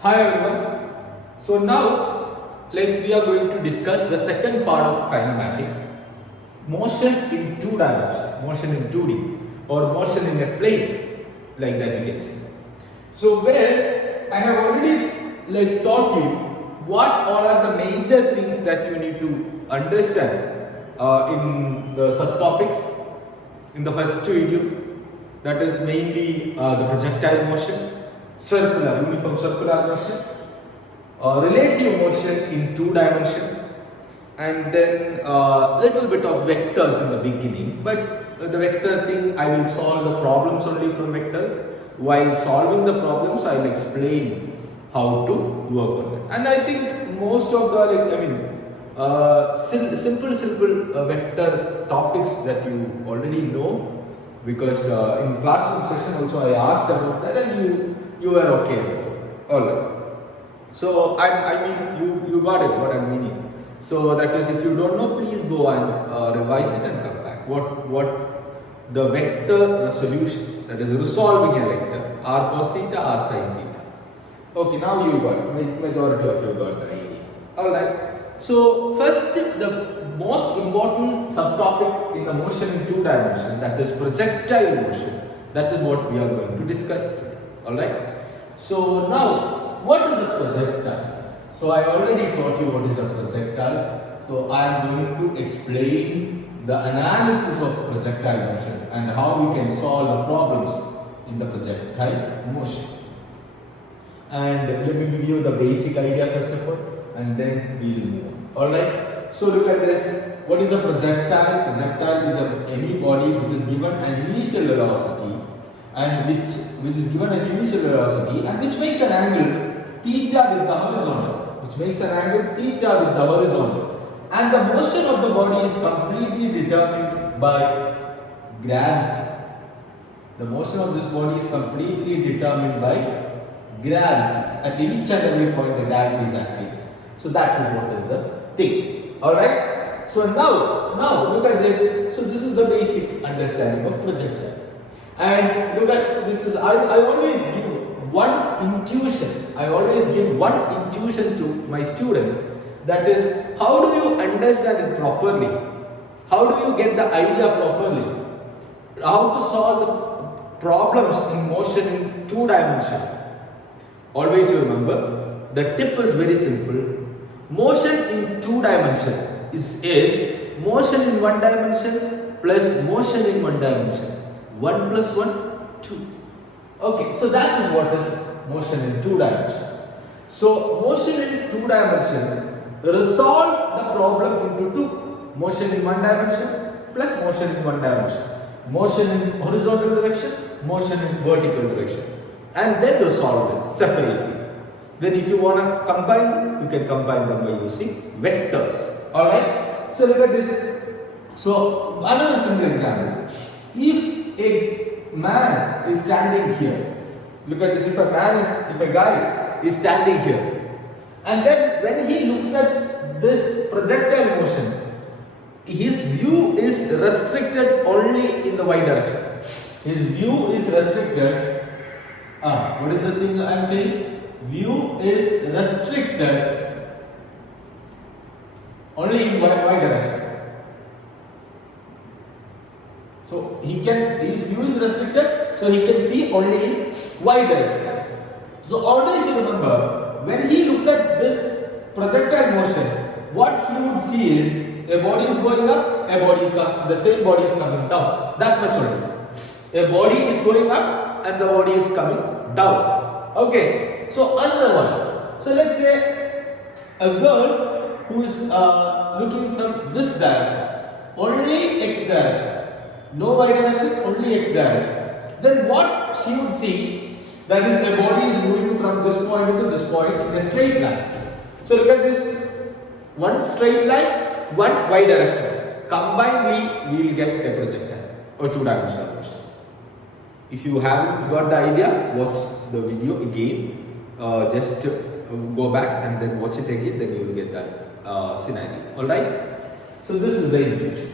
Hi everyone. So now, we are going to discuss the second part of kinematics, motion in two dimensions, motion in 2D, or motion in a plane, like that you can see. So where I have already taught you what all are the major things that you need to understand in the subtopics in the first video, that is mainly the projectile motion, circular, uniform circular motion, relative motion in two dimension, and then a little bit of vectors in the beginning. But the vector thing, I will solve the problems only from vectors. While solving the problems, I will explain how to work on it. And I think most of the simple vector topics that you already know, because in classroom session also I asked about that and you were okay with it. Alright. So I mean you got it what I'm meaning. So that is, if you don't know, please go and revise it and come back. What the vector solution, that is resolving a vector, r cos theta, r sin theta. Okay, now you got it. Majority of you got the idea. All right. So first, the most important subtopic in the motion in two dimensions, that is projectile motion. That is what we are going to discuss today. All right. So now, what is a projectile? So I already taught you what is a projectile. So I am going to explain the analysis of projectile motion and how we can solve the problems in the projectile motion. And let me give you the basic idea first of all, and then we will move on. Alright, so look at this. What is a projectile? Projectile is any body which is given an initial velocity and which is given an initial velocity and which makes an angle theta with the horizontal. Which makes an angle theta with the horizontal. And the motion of the body is completely determined by gravity. The motion of this body is completely determined by gravity. At each and every point the gravity is acting. So that is what is the thing. Alright? So now look at this. So this is the basic understanding of projectile. And look at this is I always give one intuition. I always give one intuition to my students. That is, how do you understand it properly? How do you get the idea properly? How to solve problems in motion in two dimensions? Always you remember, the tip is very simple. Motion in two dimensions is motion in one dimension plus motion in one dimension. 1 plus 1, 2. Okay, so that is what is motion in two dimensions. So motion in two dimensions, resolve the problem into two. Motion in one dimension plus motion in one dimension. Motion in horizontal direction, motion in vertical direction. And then resolve it separately. Then if you want to combine them, you can combine them by using vectors. Alright? So look at this. So another simple example. If a man is standing here, look at this, if a guy is standing here, and then when he looks at this projectile motion, his view is restricted only in the y direction. His view is restricted. What is the thing I am saying? View is restricted only in y direction. So his view is restricted, so he can see only in y direction. So always you remember, when he looks at this projectile motion, what he would see is a body is going up, the same body is coming down. That much only. A body is going up and the body is coming down. Okay. So another one. So let's say a girl who is looking from this direction, only x direction. No y direction, only x direction. Then what she would see, that is the body is moving from this point to this point in a straight line. So look at this, one straight line, one y direction. Combinedly, we will get a projectile or two-dimensional motion. If you haven't got the idea, watch the video again. Just go back and then watch it again, then you will get that scenario. Alright? So this is the intuition.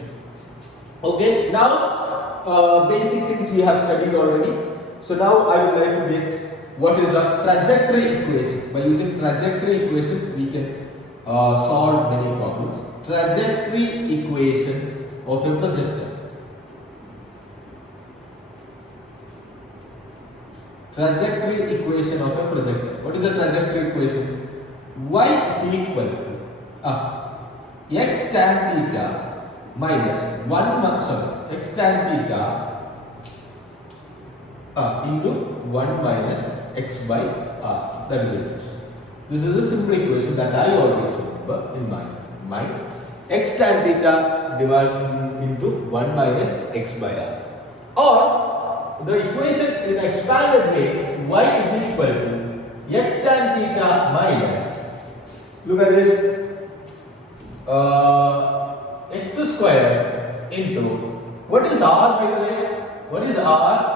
Okay, now basic things we have studied already. So now I would like to get what is a trajectory equation. By using trajectory equation, we can solve many problems. Trajectory equation of a projectile. Trajectory equation of a projectile. What is the trajectory equation? Y is equal to x tan theta minus x tan theta into 1 minus x by r. That is the equation. This is a simple equation that I always remember in my mind. X tan theta divided into 1 minus x by r. Or the equation in expanded way, y is equal to x tan theta minus, look at this, x square into, what is r by the way? What is r?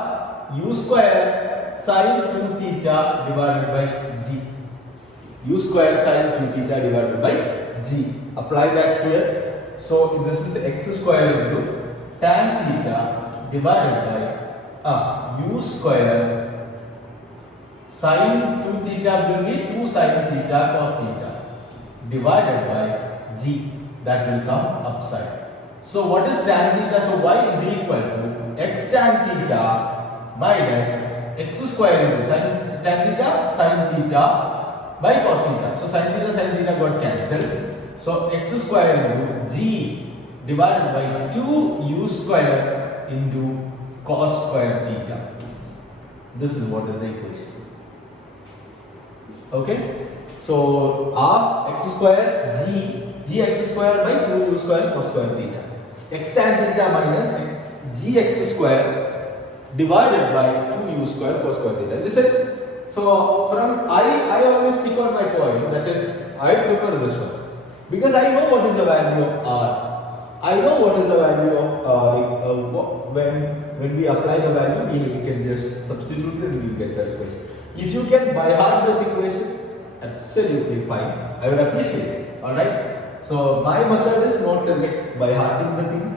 U square sine 2 theta divided by g. U square sine 2 theta divided by g. Apply that here. So this is x square into tan theta divided by u square sine 2 theta will be 2 sine theta cos theta divided by g. That will come upside. So what is tan theta? So y is equal to x tan theta minus x square into sin tan theta sin theta by cos theta. So sin theta got cancelled. So x square into g divided by 2u square into cos square theta. This is what is the equation. Okay. So r x square gx square by 2u square cos square theta. X tan theta minus gx square divided by 2u square cos square theta. Listen, so from I always stick on my point, that is I prefer this one because I know what is the value of r. I know what is the value of when we apply the value, we can just substitute it and we get the equation. If you can by heart this equation, absolutely fine. I would appreciate it. Alright. So my method is not to get by hearting the things,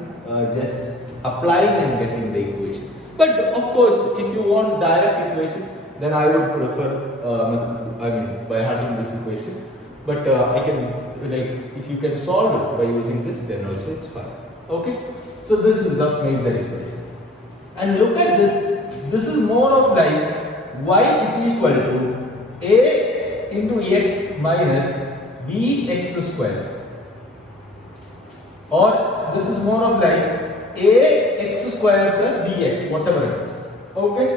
just applying and getting the equation. But of course, if you want direct equation, then I would prefer, by having this equation. But I can, if you can solve it by using this, then also it's fine. Okay? So this is the major equation. And look at this. This is more of like y is equal to a into x minus bx square. Or this is more of like ax square plus bx, whatever it is. Okay?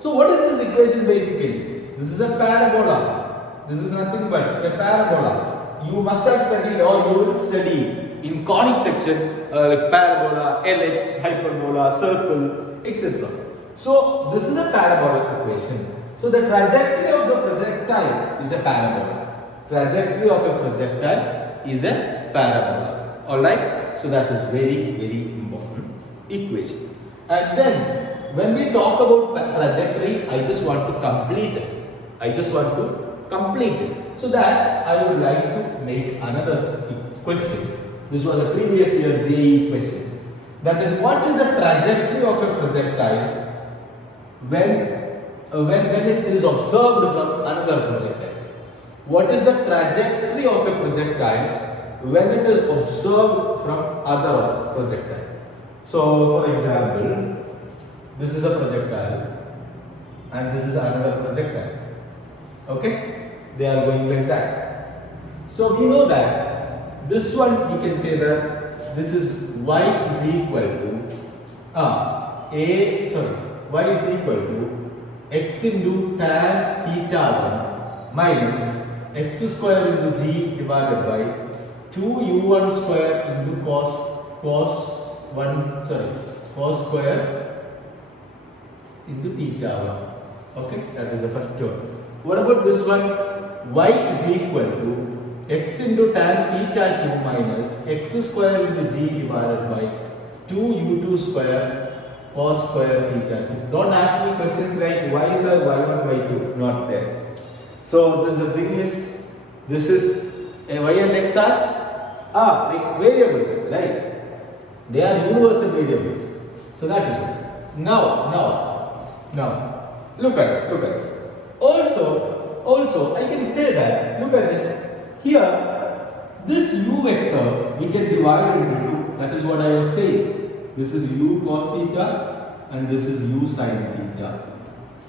So what is this equation basically? This is a parabola. This is nothing but a parabola. You must have studied or you will study in conic section like parabola, ellipse, hyperbola, circle, etc. So this is a parabolic equation. So the trajectory of the projectile is a parabola. Trajectory of a projectile is a parabola. Alright? So that is very, very important equation. And then when we talk about trajectory, I just want to complete it. So that I would like to make another question. This was a previous year JEE question. That is, what is the trajectory of a projectile when it is observed from another projectile? What is the trajectory of a projectile when it is observed from other projectile? So, for example, this is a projectile and this is another projectile. Okay? They are going like that. So, we know that this one, you can say that this is y is equal to y is equal to x into tan theta 1 minus x square into g divided by 2u1 square into cos square into theta 1. Okay, that is the first term. What about this one? Y is equal to x into tan theta 2 minus x square into g divided by 2u2 square cos square theta 2. Don't ask me questions like why is y1, y2, not there. So the thing is, this is y and x are like variables, right? They are universal variables. So that is it. Now, Look at this, look at this. Also, I can say that, look at this. Here, this u vector we can divide into two. That is what I was saying. This is u cos theta and this is u sin theta.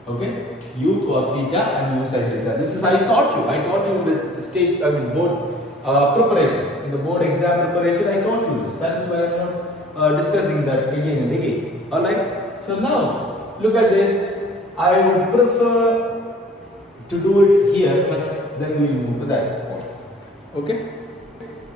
Okay? U cos theta and u sin theta. This is I taught you. I taught you the board preparation. In the board exam preparation, I taught you this. That is why I am not discussing that again and again. Alright? So now, look at this. I would prefer to do it here first, then we will move to that point. Okay?